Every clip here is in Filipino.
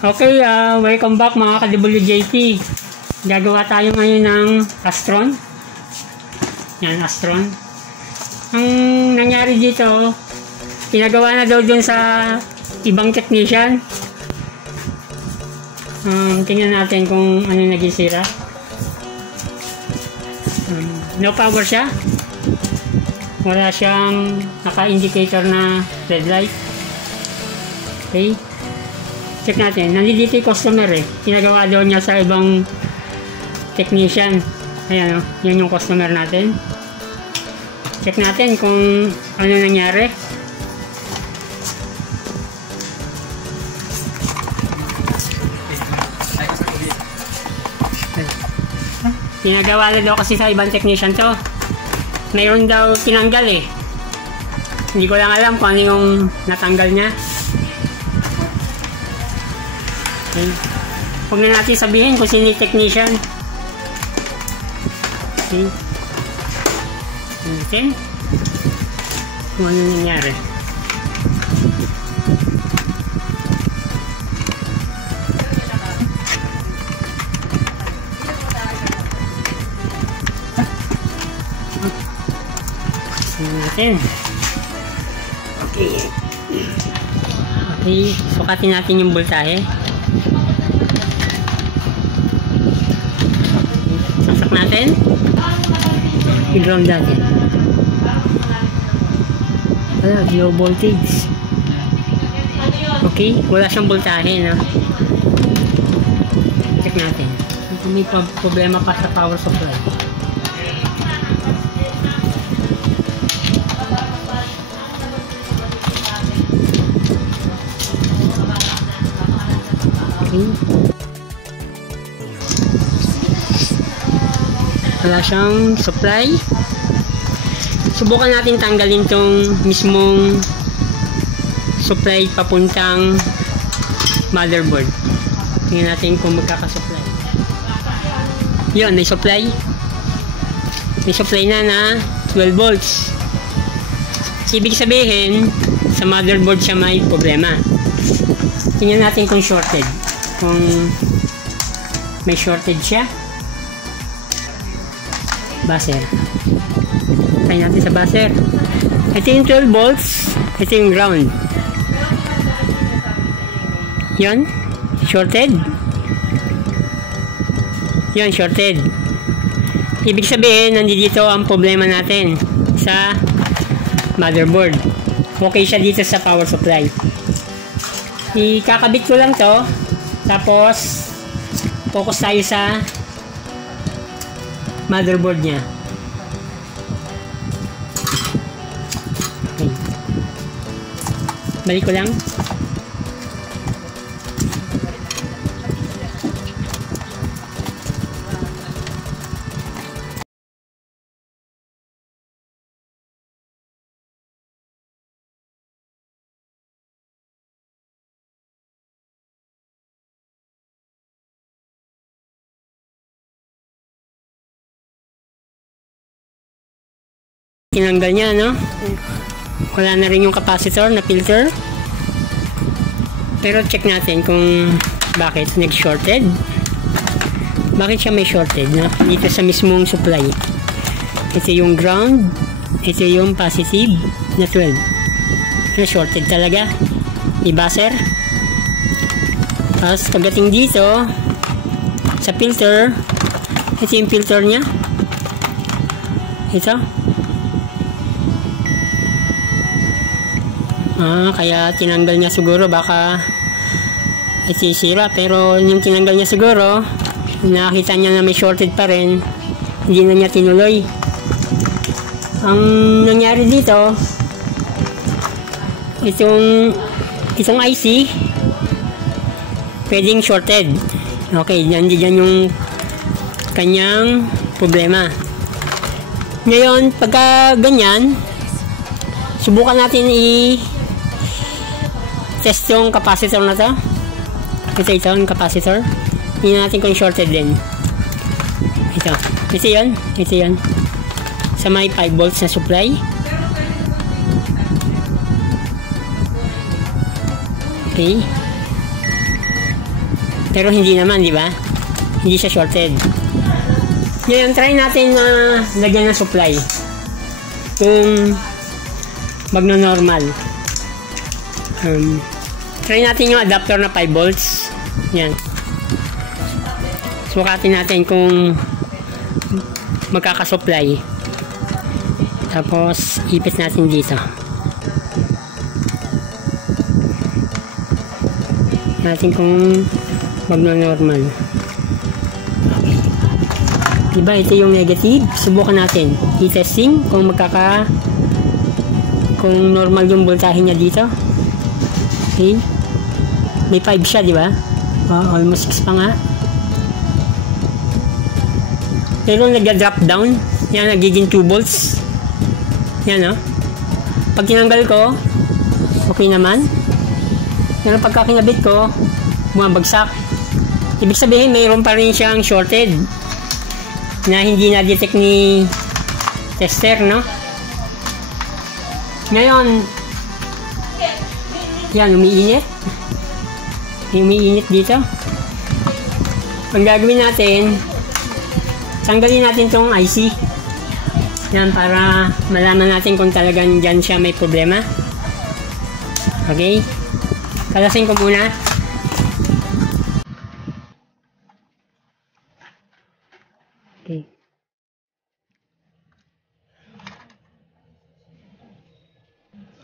Okay, welcome back mga ka-WJT. Gagawa tayo ngayon ng Astron. Yan, Astron. Ang nangyari dito, pinagawa na daw dun sa ibang technician. Tingnan natin kung ano naging sira. No power siya. Wala siyang naka-indicator na red light. Okay. Check natin. Nandito yung customer eh. Pinagawa daw niya sa ibang technician. Ayan o. Yan yung customer natin. Check natin kung ano nangyari. Pinagawa na daw kasi sa ibang technician to. Mayroon daw tinanggal eh. Hindi ko lang alam kung ano yung natanggal niya. Okay. Huwag na natin sabihin kung sino yung technician. Okay. Natin kung ano nangyari. Natin. Okay. Okay, sukatin natin yung voltahe. Saksak natin. I-ground natin. Wala, low voltage. Okay, wala siyang voltahe, no? Check natin. May problema pa sa power supply. Okay. Wala siyang supply. Subukan natin tanggalin tong mismong supply papuntang motherboard. Tingnan natin kung magkakasupply. Yun, may supply. May supply na 12 volts. Ibig sabihin, sa motherboard siya may problema. Tingnan natin kung shorted. Kung may shorted siya. Buzzer. Try natin sa buzzer. Ito yung 12 volts. Ito yung ground. Yun. Shorted. Yun, shorted. Ibig sabihin, nandito ang problema natin sa motherboard. Okay siya dito sa power supply. Ikakabit ko lang to. Tapos, focus tayo sa motherboard niya. Okay. Balik ko lang. Tinanggal niya, no? Wala na rin yung capacitor na filter. Pero check natin kung bakit nag-shorted. Bakit siya may shorted, no? Dito sa mismong supply. Ito yung ground. Ito yung positive na 12. Na-shorted talaga. I-buzzer. Tapos pagdating dito sa filter, ito yung filter niya. Ito. Kaya tinanggal niya siguro, baka isisira, pero yung tinanggal niya siguro, nakita niya na may shorted pa rin, hindi na niya tinuloy. Ang nangyari dito, itong IC pwedeng shorted. Okay, nandiyan yung kanyang problema. Ngayon, pagka ganyan, subukan natin test yung capacitor na to. Ito yung capacitor. Tingnan natin kung shorted din. Ito yun. Sa may 5 volts na supply. Okay. Pero hindi naman, di ba? Hindi siya shorted. Ngayon, try natin na lagyan ng supply. Kung magno-normal. Try natin yung adapter na 5 volts. Yan. Sukatin natin kung magkakasupply. Tapos, ipit natin dito. Natin kung magno-normal. Okay. Diba, ito yung negative. Subukan natin. I-testing kung kung normal yung voltahe niya dito. Okay. May 5 siya, diba? Almost 6 pa nga. Pero nag-drop down. Yan, nagiging 2 volts. Yan, no? Pag tinanggal ko, okay naman. Pero pagka kinabit ko, bumabagsak. Ibig sabihin, mayroon pa rin siyang shorted na hindi na-detect ni tester, no? Ngayon, yan, umiinit. Umiinit dito. Ang gagawin natin, tanggalin natin tong IC. Yan, para malaman natin kung talagang dyan siya may problema. Okay? Kalasin ko muna. Okay.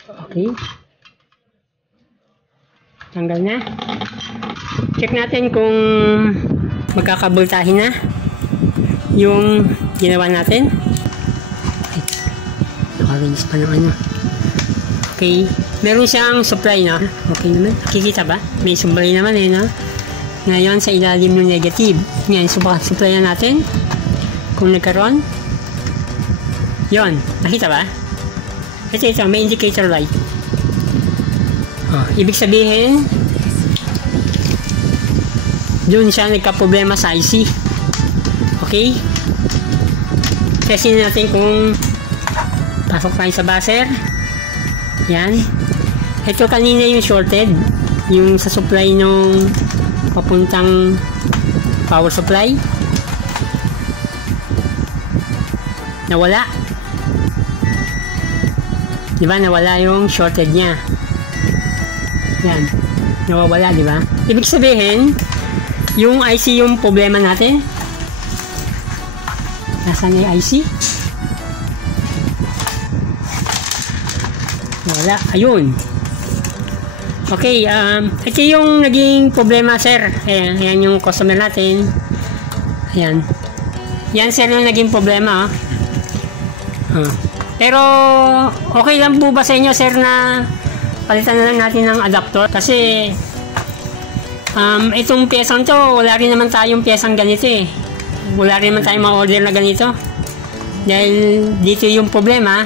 Okay. Tanggal na. Check natin kung magkakabultahin na yung ginawa natin. Okay. Nakalinis pa ng ano. Okay. Meron siyang supply na. Okay naman. Kikita ba? May supply naman eh, no? Ngayon, sa ilalim ng negative. Ngayon, supply na natin. Kung nagkaroon. Yon. Nakita ba? Ito. May indicator light. Ibig sabihin, dun siya nagka-problema sa IC. Okay? Testin natin kung pasok tayo sa buzzer. Yan. Ito kanina yung shorted. Yung sa supply nung papuntang power supply. Nawala. Diba? Nawala yung shorted niya. Yan. Nawawala, diba? Ibig sabihin, yung IC yung problema natin. Nasaan na yung IC? Wala. Ayun. Okay, ito yung naging problema, sir. Ayan yung customer natin. Ayan. Yan, sir, yung naging problema. Pero, okay lang po ba sa inyo, sir, na palitan na lang natin ng adapter? Kasi, itong piyesang to, wala rin naman tayong piyesang ganito eh. Wala rin naman tayong ma-order na ganito. Dahil dito yung problema,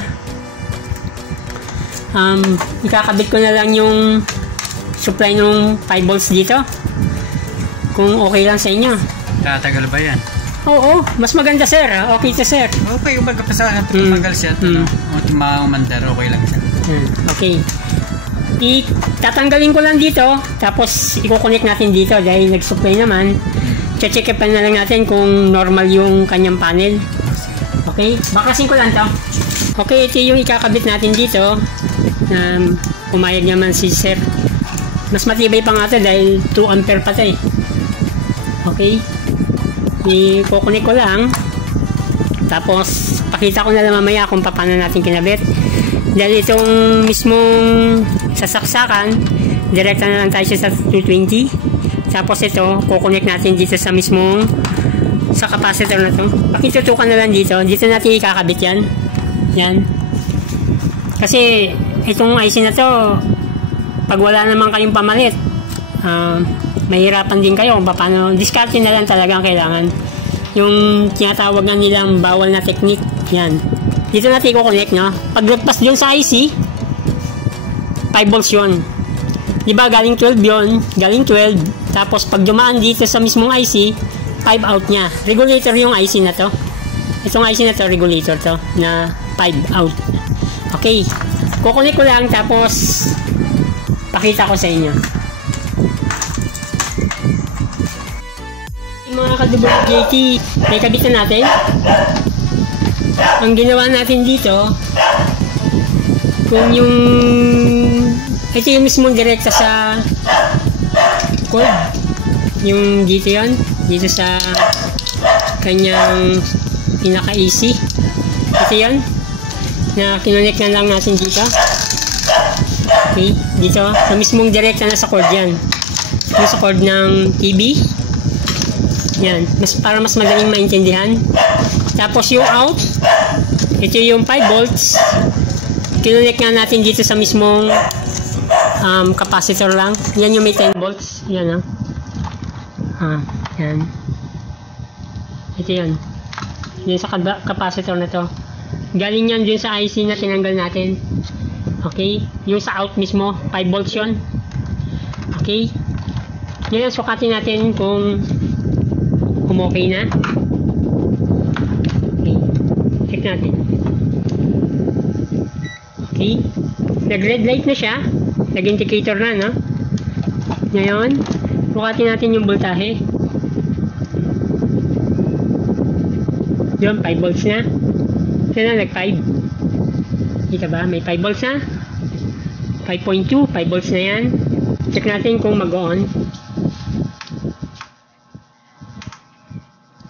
ikakabit ko na lang yung supply ng 5 volts dito. Kung okay lang sa inyo. Tatagal ba yan? Oo, mas maganda, sir. Okay to, sir. Okay, kung magkapasa natin tumagal siya, umandar, okay lang siya. Okay. Tatanggalin ko lang dito, tapos i-connect natin dito dahil nag-supply naman. Check pa na lang natin kung normal yung kanyang panel. Okay? Bakasin ko lang to. Okay, ito yung ikakabit natin dito. Pumayag naman si sir. Mas matibay pa nga ito dahil 2 ampere pa ito eh. Okay? I-connect ko lang. Tapos, pakita ko na lang mamaya kung paano natin kinabit. Dahil itong mismong sasaksakan, direkta na lang tayo sa 220. Tapos ito, kukonect natin dito sa mismong sa capacitor na to. Pakitutukan na lang dito. Dito natin ikakabit yan. Yan. Kasi, itong IC na to, pag wala naman kayong pamalit, mahirapan din kayo kung paano. Discarding na lang talaga ang kailangan. Yung tinatawag nga nilang bawal na technique. Yan. Dito natin i-connect, no? Pag nagpas dyan sa IC, 5 volts yun. Diba, galing 12 yun, galing 12. Tapos, pag dumaan dito sa mismong IC, 5 out niya. Regulator yung IC na to. Itong IC na to, regulator to, na 5 out. Okay. Kukunik ko lang, tapos, pakita ko sa inyo. Yung mga ka-WJT, may kabitan natin. Ang ginawa natin dito, kung yung ito yung mismong direkta sa cord, yung dito yon, dito sa kanyang pinaka-AC, ito yon na kinonect na lang natin dito. Okay, dito sa mismong direkta na sa cord yan, yung sa cord ng TV yan, para mas madaling maintindihan. Tapos yung out, ito yung 5 volts, kinonect nga natin dito sa mismong capacitor lang. Yan yung may 10 volts. Yan, yan. Ito yun. Yan sa capacitor na to. Galing yan dun sa IC na tinanggal natin. Okay? Yung sa out mismo, 5 volts yun. Okay? Ngayon, sukatin natin kung okay na. Okay. Check natin. Okay? Nag-red light na siya. Nag-indicator na, no? Ngayon, sukatin natin yung voltahe. Yun, 5 volts na. Siya na, nag-5. Kita ba? May 5 volts na. 5.2, 5 volts na yan. Check natin kung mag-on.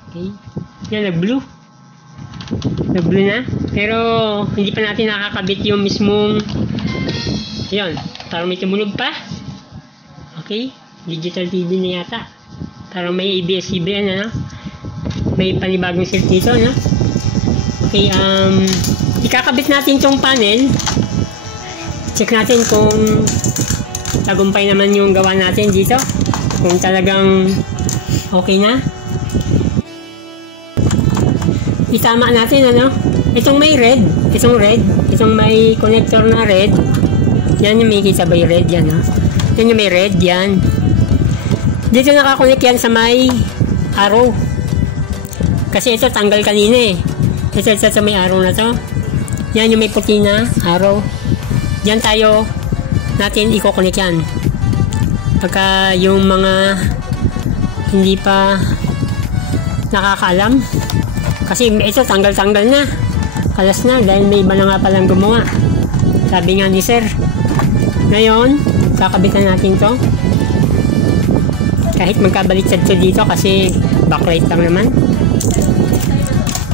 Okay. Yan, nag-blue. Nag-blue na. Pero, hindi pa natin nakakabit yung mismong yun. Parang may tumunog pa. Okay. Digital TV na yata. Parang may ABS-CBN, ano? May panibagong set dito, no? Okay, ikakabit natin tong panel. Check natin kung tagumpay naman yung gawa natin dito. Kung talagang okay na. Itama natin, ano? Itong may red. Itong may connector na red. Yan yung may kita ba yung red, yan, no? Yan yung may red, yan. Dito nakakonect yan sa may arrow. Kasi ito tanggal kanina eh. Ito sa may arrow na to. Yan yung may puti na arrow. Yan tayo natin i-connect yan. Pagka yung mga hindi pa nakakaalam. Kasi ito tanggal-tanggal na. Kalas na dahil may iba na nga palang gumawa. Sabi nga ni sir. Ngayon, kakabitan natin to. Kahit magkabaliktad siya dito kasi backlight lang naman.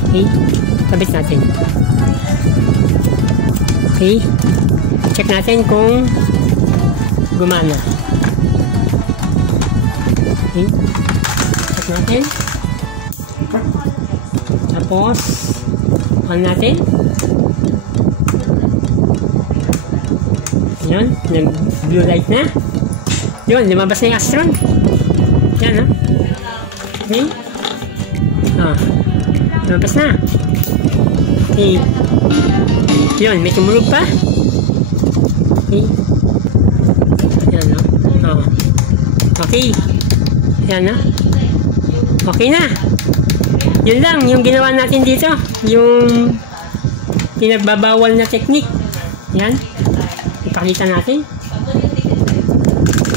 Okay, kabit natin. Okay, check natin kung gumana. Okay, check natin. Tapos, on natin. Yun, nag-blue light na. Yun, lumabas na yung Astron. Yan, no? Okay. Lumabas na. Okay. Yun, may tumulog pa. Okay. Yan, no? Okay. Yan, no? Okay na. Yun lang, yung ginawa natin dito. Yung pinagbabawal na technique. Yan. Ipakita natin.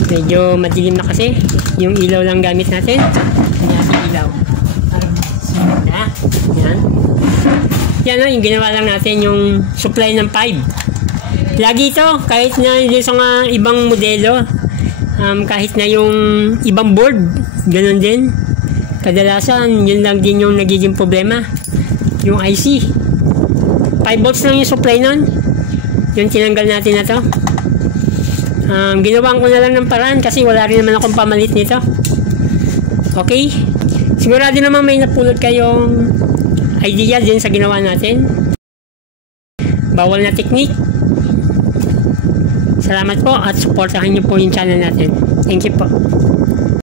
Medyo madilim na kasi. Yung ilaw lang gamit natin. Yung ilaw. Yan. Yan o, yung ginawa lang natin yung supply ng 5. Lagi ito, kahit na yung sa mga ibang modelo, kahit na yung ibang board, ganun din. Kadalasan, yun lang din yung nagiging problema. Yung IC. 5 volts lang yung supply nun. Yung tinanggal natin na to. Ginawaan ko na lang ng paraan kasi wala rin naman akong pamalit nito. Okay? Sigurado naman may napulot kayong idea din sa ginawa natin. Bawal na technique. Salamat po at supportahan niyo po yung channel natin. Thank you po.